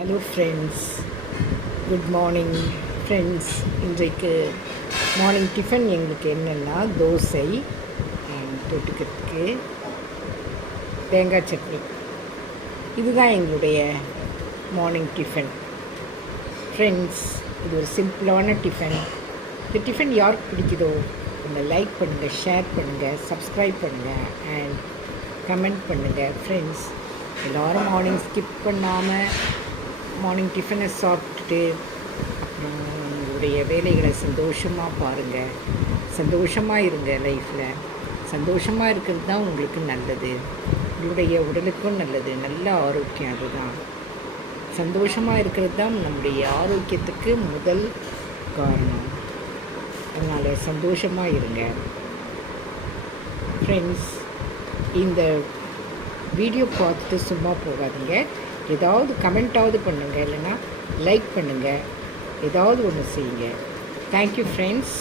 Hello friends, good morning friends. இன்றைக்கு morning tiffin எங்களுக்கு என்னென்னா தோசை, தொட்டுக்கிறதுக்கு தேங்காய் சட்னி. இதுதான் எங்களுடைய மார்னிங் டிஃபன் ஃப்ரெண்ட்ஸ். இது ஒரு சிம்பிளான டிஃபன். இந்த டிஃபன் யாருக்கு பிடிக்குதோ அந்த லைக் பண்ணுங்கள், ஷேர் பண்ணுங்கள், சப்ஸ்கிரைப் பண்ணுங்கள் அண்ட் கமெண்ட் பண்ணுங்கள் ஃப்ரெண்ட்ஸ். எல்லோரும் மார்னிங் ஸ்கிப் பண்ணாமல் மார்னிங் டிஃபனை சாப்பிட்டுட்டு அப்புறம் உங்களுடைய வேலைகளை சந்தோஷமாக பாருங்கள். சந்தோஷமாக இருங்க. லைஃப்பில் சந்தோஷமாக இருக்கிறது தான் உங்களுக்கு நல்லது, உங்களுடைய உடலுக்கும் நல்லது, நல்ல ஆரோக்கியம். அதுதான் சந்தோஷமாக இருக்கிறது தான் நம்முடைய ஆரோக்கியத்துக்கு முதல் காரணம். அதனால் சந்தோஷமாக இருங்க ஃப்ரெண்ட்ஸ். இந்த வீடியோ பார்த்துட்டு சும்மா போகாதீங்க. ஏதாவது கமெண்ட்டாவது பண்ணுங்கள், இல்லைன்னா லைக் பண்ணுங்கள், ஏதாவது ஒன்று செய்யுங்க. Thank you friends.